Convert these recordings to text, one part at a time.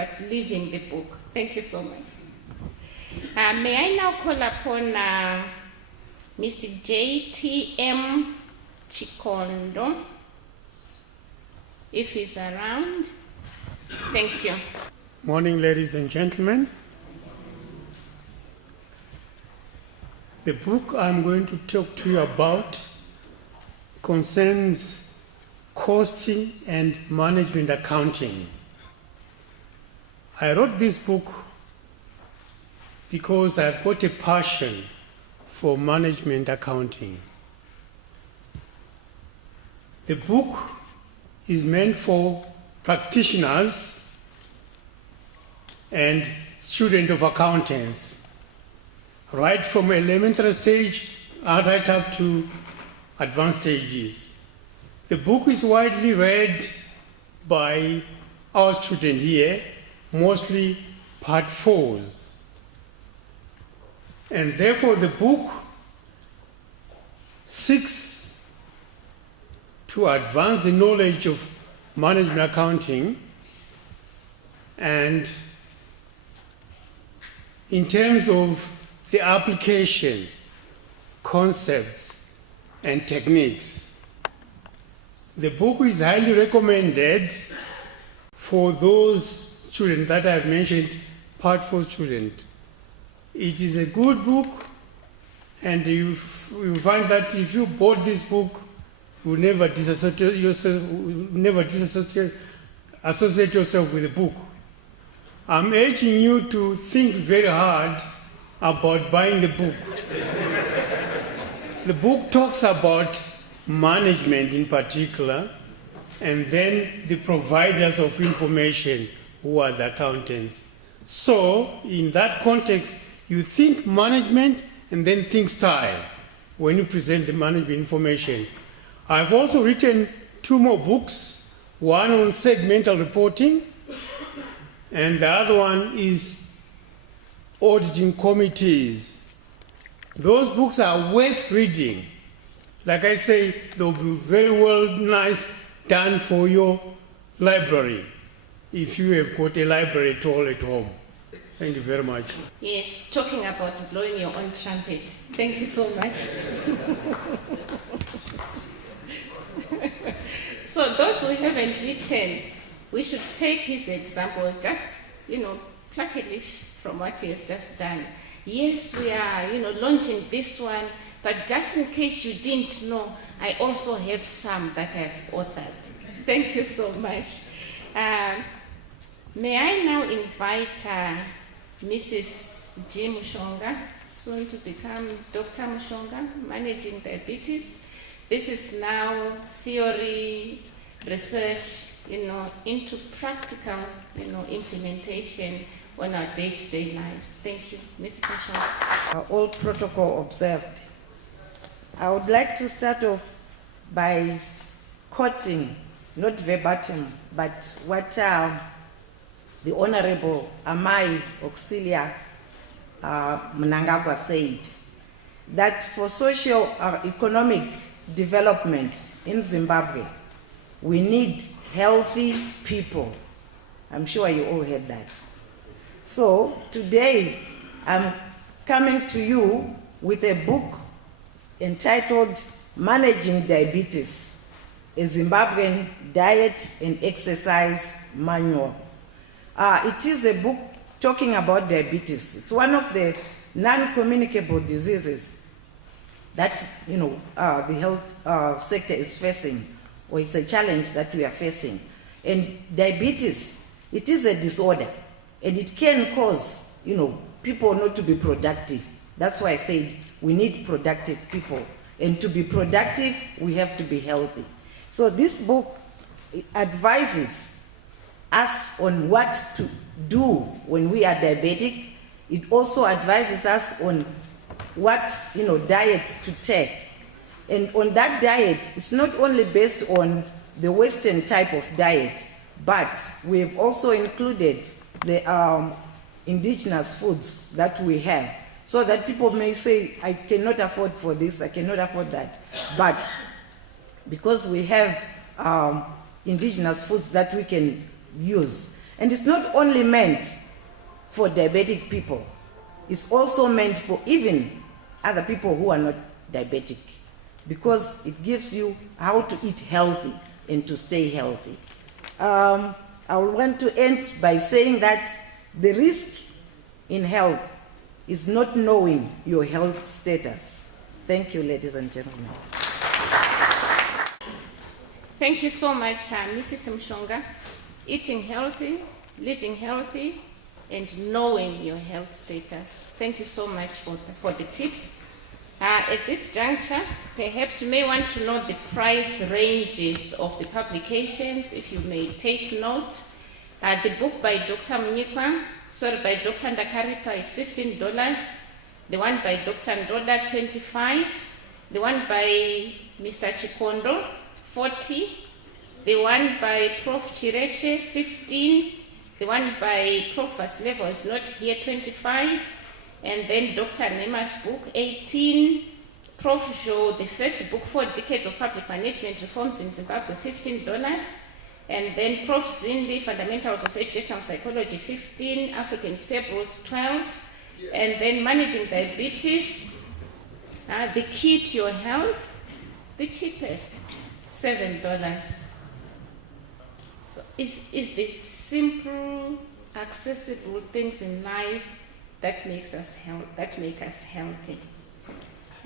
but living the book. Thank you so much. May I now call upon Mr. J.T.M. Chikondo, if he's around. Thank you. Morning, ladies and gentlemen. The book I'm going to talk to you about concerns costing and management accounting. I wrote this book because I've got a passion for management accounting. The book is meant for practitioners and students of accountants, right from elementary stage right up to advanced stages. The book is widely read by our students here, mostly Part 4s. And therefore the book seeks to advance the knowledge of management accounting, and in terms of the application, concepts, and techniques. The book is highly recommended for those students that I've mentioned, Part 4 students. It is a good book, and you find that if you bought this book, you will never associate yourself with the book. I'm urging you to think very hard about buying the book. The book talks about management in particular, and then the providers of information, who are the accountants. So, in that context, you think management and then think style when you present the management information. I've also written 2 more books, one on segmental reporting, and the other one is auditing committees. Those books are worth reading. Like I say, they'll be very well nice done for your library, if you have got a library at all at home. Thank you very much. Yes, talking about blowing your own trumpet. Thank you so much. So those who haven't written, we should take his example, just, pluck a leaf from what he has just done. Yes, we are, launching this one, but just in case you didn't know, I also have some that I've authored. Thank you so much. May I now invite Mrs. G. Mushonga, soon to become Dr. Mushonga, managing diabetes. This is now theory, research, into practical, implementation on our day-to-day lives. Thank you. Mrs. Mushonga. All protocol observed. I would like to start off by quoting, not verbatim, but what the Honorable Amai Auxilia Mnangagwa said, that for social economic development in Zimbabwe, we need healthy people. I'm sure you all heard that. So today, I'm coming to you with a book entitled Managing Diabetes, a Zimbabwean Diet and Exercise Manual. It is a book talking about diabetes. It's one of the non-communicable diseases that the health sector is facing, or it's a challenge that we are facing. And diabetes, it is a disorder, and it can cause people not to be productive. That's why I said we need productive people, and to be productive we have to be healthy. So this book advises us on what to do when we are diabetic. It also advises us on what diet to take. And on that diet, it's not only based on the Western type of diet, but we've also included the indigenous foods that we have, so that people may say, I cannot afford for this, I cannot afford that. But because we have indigenous foods that we can use. And it's not only meant for diabetic people, it's also meant for even other people who are not diabetic, because it gives you how to eat healthy and to stay healthy. I would want to end by saying that the risk in health is not knowing your health status. Thank you, ladies and gentlemen. Thank you so much, Mrs. Mshonga. Eating healthy, living healthy, and knowing your health status. Thank you so much for the tips. At this juncture, perhaps you may want to know the price ranges of the publications, if you may take note. The book by Dr. Munyikwa, by Dr. Ndakaripa is $15. The one by Dr. Ndoda, $25. The one by Mr. Chikondo, $40. The one by Prof. Chireshe, $15. The one by Prof. Vaslevo is not here, $25. And then Dr. Nema's book, $18. Prof. Joe, the first book, 4 Decades of Public Management Reforms in Zimbabwe, $15. And then Prof. Zindi, Fundamentals of Educational Psychology, $15. African Fables, $12. And then Managing Diabetes, The Key to Your Health, the cheapest, $7. So it's the simple, accessible things in life that make us healthy.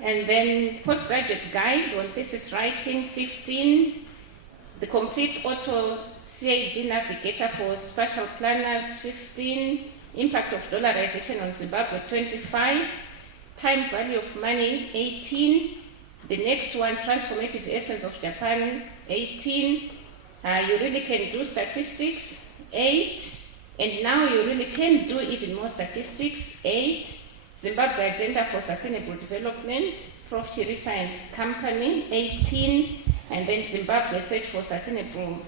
And then postgraduate guide on thesis writing, $15. The complete auto CAD navigator for spatial planners, $15. Impact of dollarization on Zimbabwe, $25. Time value of money, $18. The next one, transformative essence of Japan, $18. You really can do statistics, $8. And now you really can do even more statistics, $8. Zimbabwe Agenda for Sustainable Development, Prof. Chirisa and Company, $18. And then Zimbabwe Search for Sustainable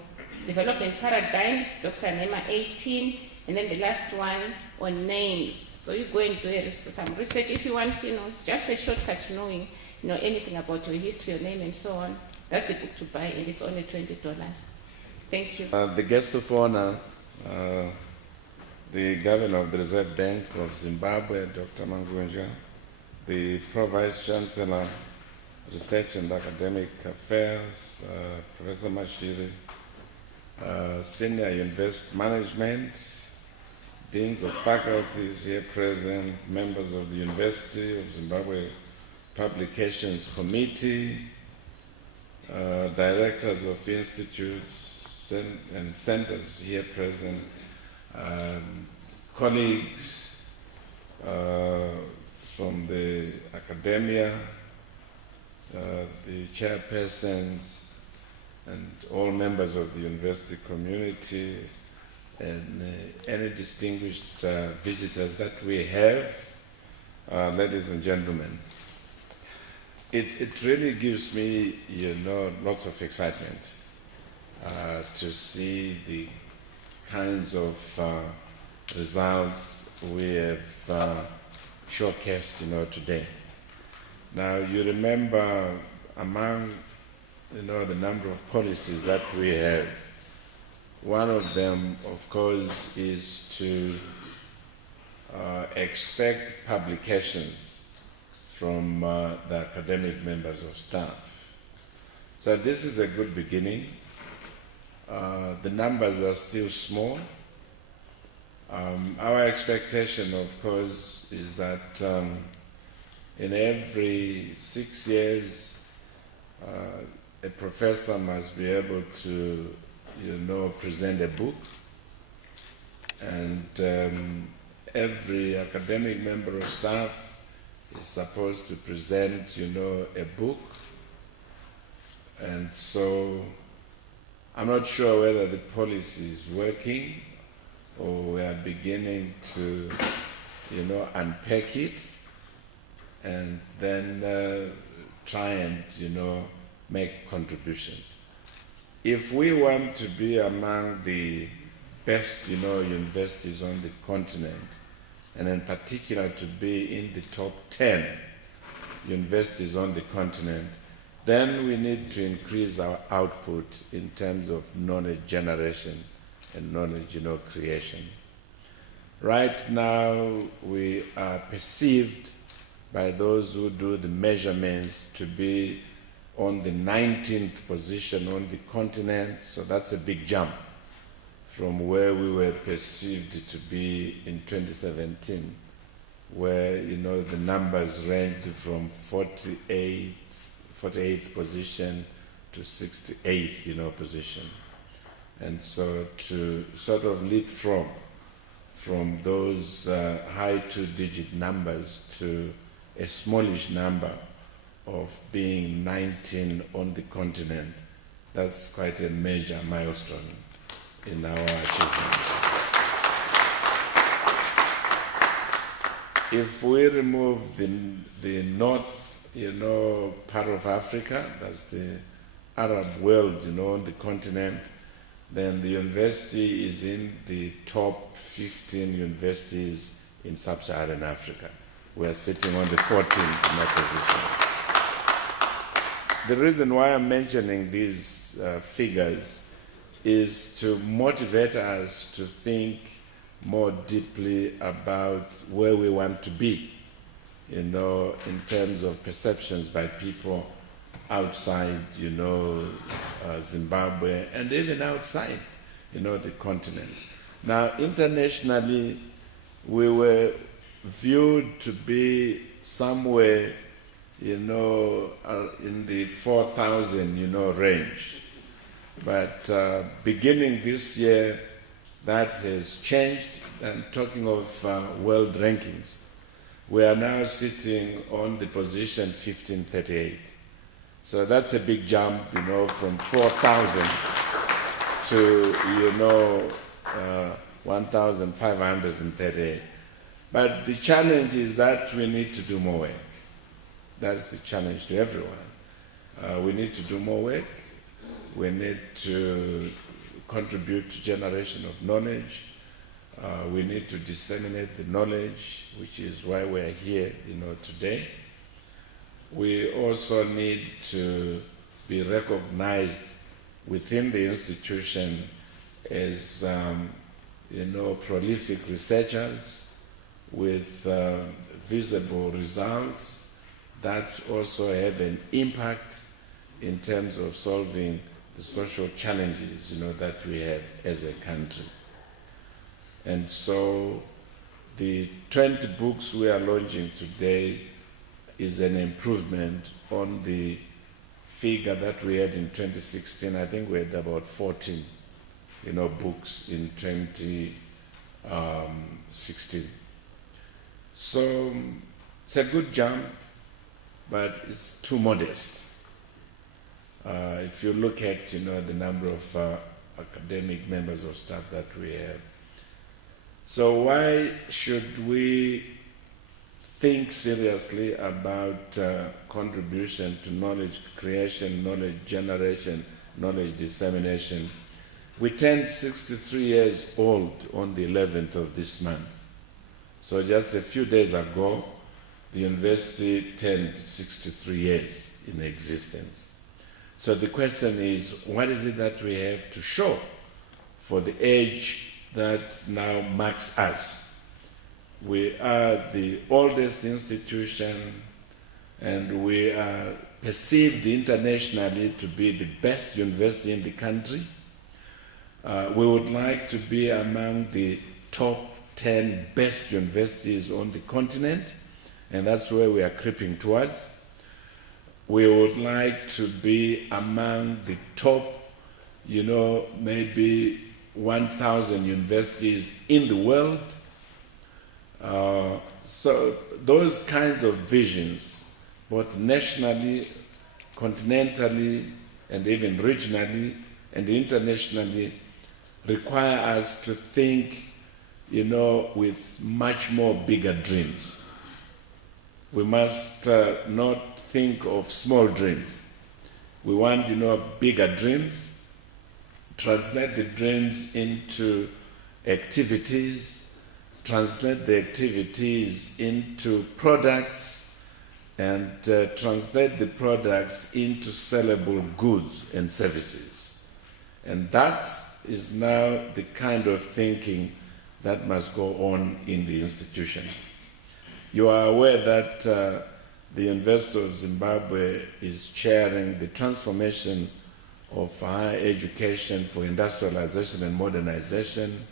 Development Paradigms, Dr. Nema, $18. And then the last one on names. So you go and do some research if you want, just a shortcut to knowing, anything about your history, your name, and so on. That's the book to buy, and it's only $20. Thank you. The guest of honor, the Governor of the Reserve Bank of Zimbabwe, Dr. Mangunja, the Pro-Vice Chancellor, Research and Academic Affairs, Professor Mashiri, Senior University Management, Deans of Faculties here present, members of the University of Zimbabwe Publications Committee, directors of institutes and centers here present, colleagues from the academia, the chairpersons, and all members of the university community, and any distinguished visitors that we have, ladies and gentlemen. It really gives me, lots of excitement to see the kinds of results we have showcased, today. Now, you remember among, the number of policies that we have, one of them, of course, is to expect publications from the academic members of staff. So this is a good beginning. The numbers are still small. Our expectation, of course, is that in every 6 years, a professor must be able to, present a book, and every academic member of staff is supposed to present, a book. And so I'm not sure whether the policy is working or we are beginning to, unpack it and then try and, make contributions. If we want to be among the best, universities on the continent, and in particular to be in the top 10 universities on the continent, then we need to increase our output in terms of knowledge generation and knowledge, creation. Right now, we are perceived by those who do the measurements to be on the 19th position on the continent, so that's a big jump from where we were perceived to be in 2017, where, the numbers ranged from 48th position to 68th, position. And so to sort of leapfrog from those high two-digit numbers to a smallish number of being 19 on the continent, that's quite a major milestone in our achievements. If we remove the north, part of Africa, that's the Arab world, on the continent, then the university is in the top 15 universities in sub-Saharan Africa. We are sitting on the 14th in that position. The reason why I'm mentioning these figures is to motivate us to think more deeply about where we want to be, in terms of perceptions by people outside, Zimbabwe, and even outside, the continent. Now, internationally, we were viewed to be somewhere, in the 4,000, range. But beginning this year, that has changed. And talking of world rankings, we are now sitting on the position 1538. So that's a big jump, from 4,000 to, 1,538. But the challenge is that we need to do more work. That's the challenge to everyone. We need to do more work. We need to contribute to generation of knowledge. We need to disseminate the knowledge, which is why we're here, today. We also need to be recognized within the institution as, prolific researchers with visible results that also have an impact in terms of solving the social challenges, that we have as a country. And so the 20 books we are launching today is an improvement on the figure that we had in 2016. I think we had about 14, books in 2016. So it's a good jump, but it's too modest. If you look at, the number of academic members of staff that we have. So why should we think seriously about contribution to knowledge creation, knowledge generation, knowledge dissemination? We turned 63 years old on the 11th of this month. So just a few days ago, the university turned 63 years in existence. So the question is, what is it that we have to show for the age that now marks us? We are the oldest institution, and we are perceived internationally to be the best university in the country. We would like to be among the top 10 best universities on the continent, and that's where we are creeping towards. We would like to be among the top, maybe 1,000 universities in the world. So those kinds of visions, both nationally, continentally, and even regionally and internationally, require us to think, with much more bigger dreams. We must not think of small dreams. We want, bigger dreams, translate the dreams into activities, translate the activities into products, and translate the products into sellable goods and services. And that is now the kind of thinking that must go on in the institution. You are aware that the University of Zimbabwe is chairing the transformation of higher education for industrialization and modernization.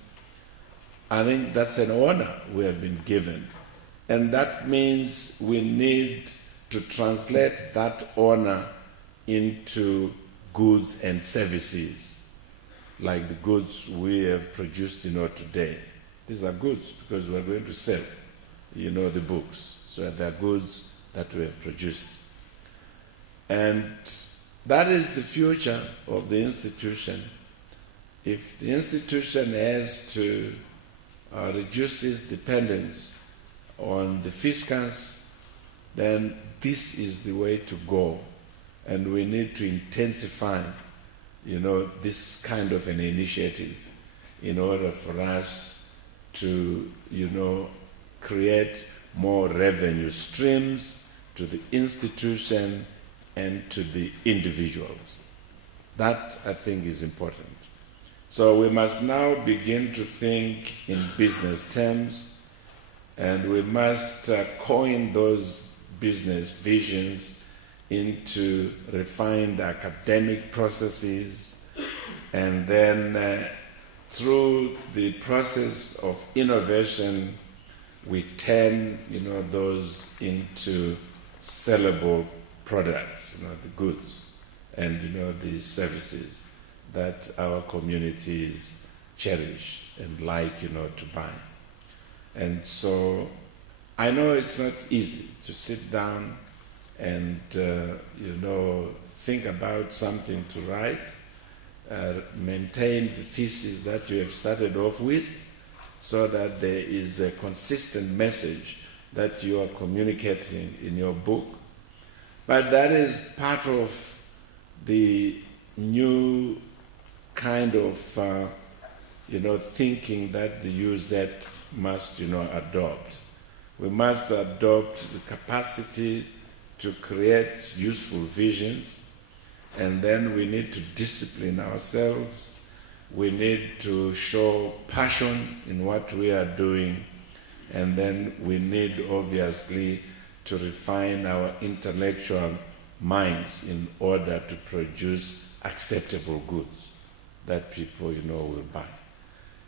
I think that's an honor we have been given. And that means we need to translate that honor into goods and services, like the goods we have produced, today. These are goods because we're going to sell, the books. So they're goods that we have produced. And that is the future of the institution. If the institution has to reduce its dependence on the fiscus, then this is the way to go. And we need to intensify, this kind of an initiative in order for us to, create more revenue streams to the institution and to the individuals. That, I think, is important. So we must now begin to think in business terms, and we must coin those business visions into refined academic processes, and then through the process of innovation, we turn, those into sellable products, the goods and, the services that our communities cherish and like, to buy. And so I know it's not easy to sit down and, think about something to write, maintain the thesis that you have started off with, so that there is a consistent message that you are communicating in your book. But that is part of the new kind of, thinking that the UZ must, adopt. We must adopt the capacity to create useful visions, and then we need to discipline ourselves. We need to show passion in what we are doing, and then we need, obviously, to refine our intellectual minds in order to produce acceptable goods that people, will buy.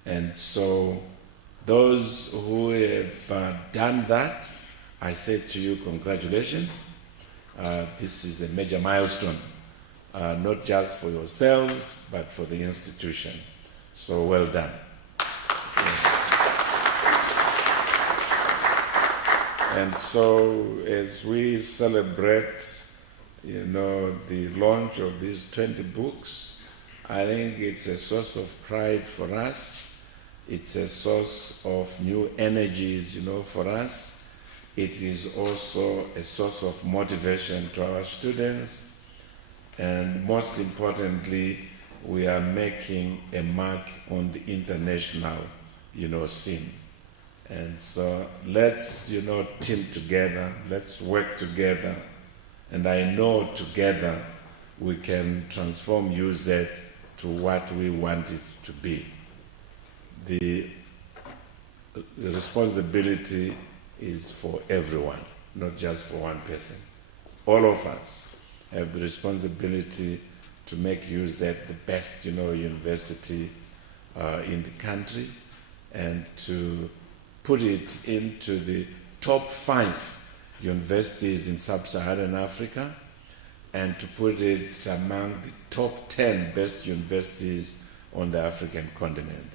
And so those who have done that, I say to you, congratulations. This is a major milestone, not just for yourselves, but for the institution. So well done. And so as we celebrate, the launch of these 20 books, I think it's a source of pride for us. It's a source of new energies, for us. It is also a source of motivation to our students. And most importantly, we are making a mark on the international, scene. And so let's, team together, let's work together. And I know together we can transform UZ to what we want it to be. The responsibility is for everyone, not just for one person. All of us have the responsibility to make UZ the best, university in the country, and to put it into the top 5 universities in sub-Saharan Africa, and to put it among the top 10 best universities on the African continent.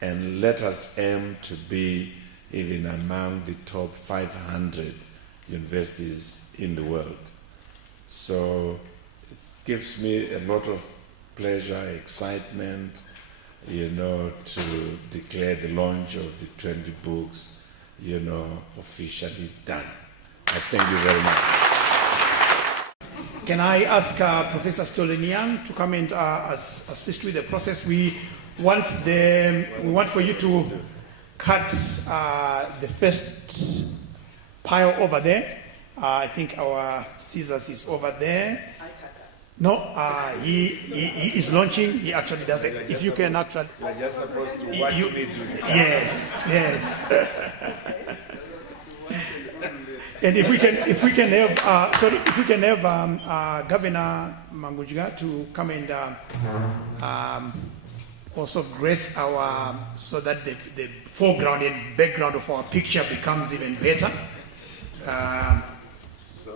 And let us aim to be even among the top 500 universities in the world. So it gives me a lot of pleasure, excitement, to declare the launch of the 20 books, officially done. I thank you very much. Can I ask Professor Stolenian to come and assist with the process? We want for you to cut the first pile over there. I think our scissors is over there. No, he is launching. He actually does it. If you can actually, You're just supposed to watch you- me do it. yes. And if we can have Governor Mangujiga to come and also grace our, so that the foreground and background of our picture becomes even better. So,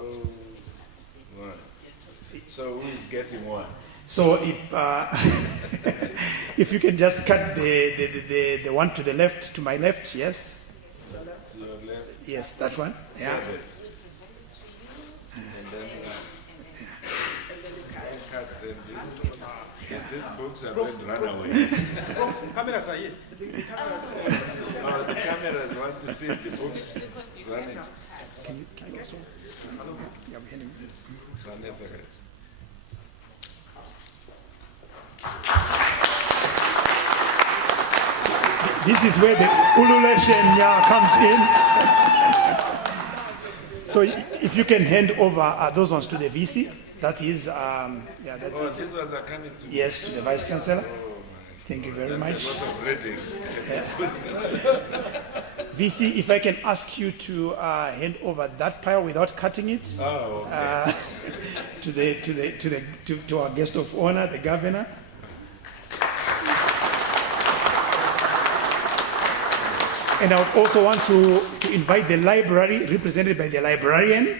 what? So who's getting what? So if you can just cut the one to the left, to my left, yes, To your left, yes, that one, yeah. first. And then cut them. These books have been run away. Oh, the cameras want to see the books running. Vanessa, guys. This is where the ululation comes in. So if you can hand over those ones to the VC, that is, Oh, these ones are coming to yes, to the Vice Chancellor. Thank you very much. a lot of reading. VC, if I can ask you to hand over that pile without cutting it Oh, okay. to our guest of honor, the governor. And I would also want to invite the library, represented by the librarian,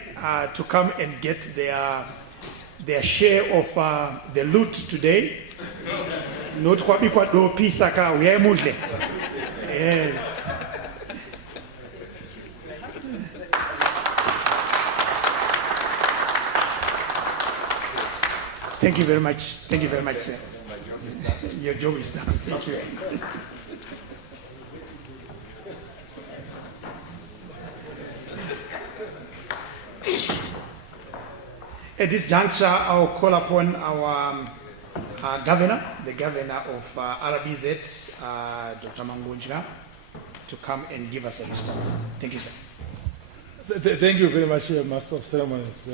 to come and get their share of the loot today. Not kwa do pisaka uyemudle. Yes. Thank you very much. Thank you very much, sir. Your job is done. Thank you. At this juncture, I'll call upon our governor, the governor of RBZ, Dr. Mangunjga, to come and give us a response. Thank you, sir. Thank you very much, Master of Ceremonies.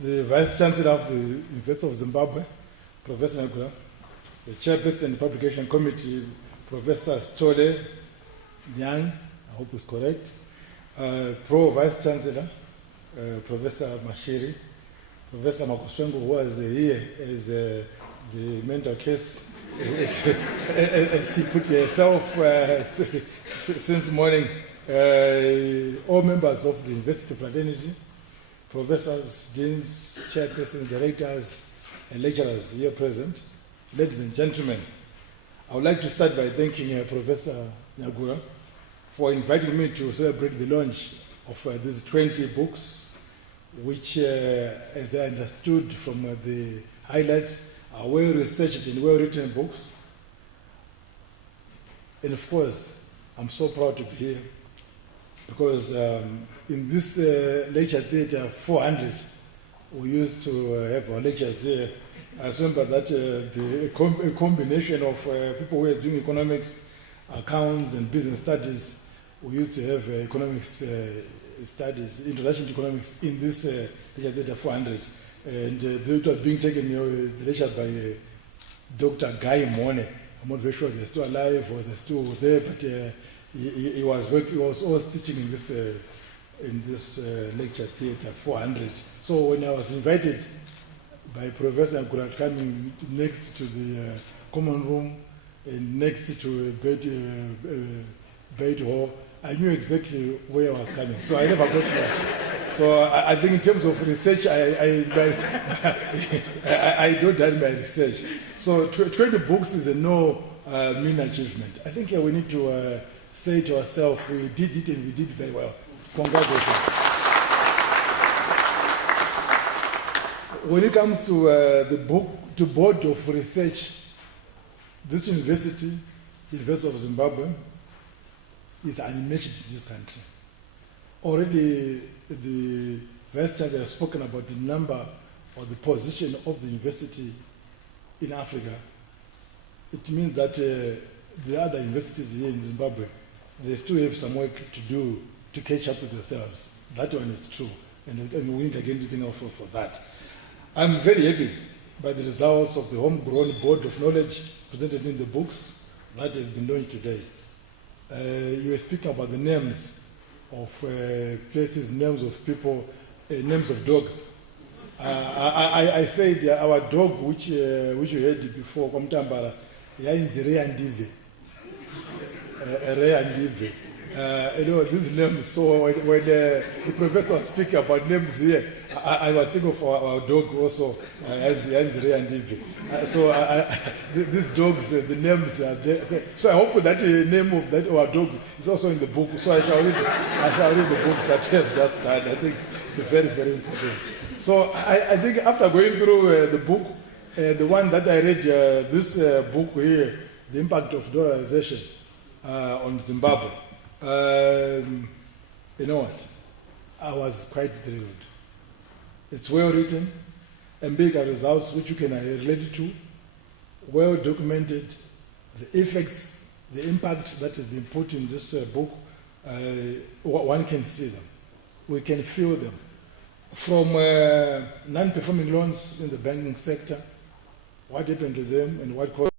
The Vice Chancellor of the University of Zimbabwe, Professor Nyagura, the Chairperson Publication Committee, Professor Stole Nyang, I hope it's correct, Pro Vice Chancellor, Professor Mashiri, Professor Makoswengo, who was here as the mental case, as he put herself since morning, all members of the university fraternity, professors, deans, chairpersons, directors, and lecturers here present, ladies and gentlemen, I would like to start by thanking Professor Nyagura for inviting me to celebrate the launch of these 20 books, which, as I understood from the highlights, are well-researched and well-written books. And of course, I'm so proud to be here because in this lecture theatre 400, we used to have our lectures here. I remember that a combination of people who were doing economics, accounts, and business studies, we used to have economics studies, introduction to economics in this lecture theatre 400. And it was being taken, the lecture by Dr. Guy Mone. I'm not very sure they're still alive or they're still there, but he was always teaching in this lecture theatre 400. So when I was invited by Professor Nyagura coming next to the common room and next to Beit Hall, I knew exactly where I was coming. So I never got lost. So I think in terms of research, I don't done my research. So 20 books is a no mean achievement. I think we need to say to ourselves, we did it and we did very well. Congratulations. When it comes to the board of research, this university, the University of Zimbabwe, is unmatched in this country. Already the Vice Chancellor has spoken about the number or the position of the university in Africa. It means that the other universities here in Zimbabwe, they still have some work to do to catch up with themselves. That one is true, and we need again to think of for that. I'm very happy by the results of the homegrown board of knowledge presented in the books that have been launched today. You were speaking about the names of places, names of people, names of dogs. I said our dog, which you heard before, Komtambara, yainzi Rea Ndive. Rea Ndive. These names, so when the professor was speaking about names here, I was thinking of our dog also, yainzi Rea Ndive. So these dogs, the names are there. So I hope that the name of that our dog is also in the book. So I shall read the books that you have just done. I think it's very, very important. So I think after going through the book, the one that I read, this book here, The Impact of Dollarization on Zimbabwe, you know what? I was quite thrilled. It's well written, and big results which you can relate to, well documented, the effects, the impact that has been put in this book, one can see them. We can feel them. From non-performing loans in the banking sector, what happened to them and what caused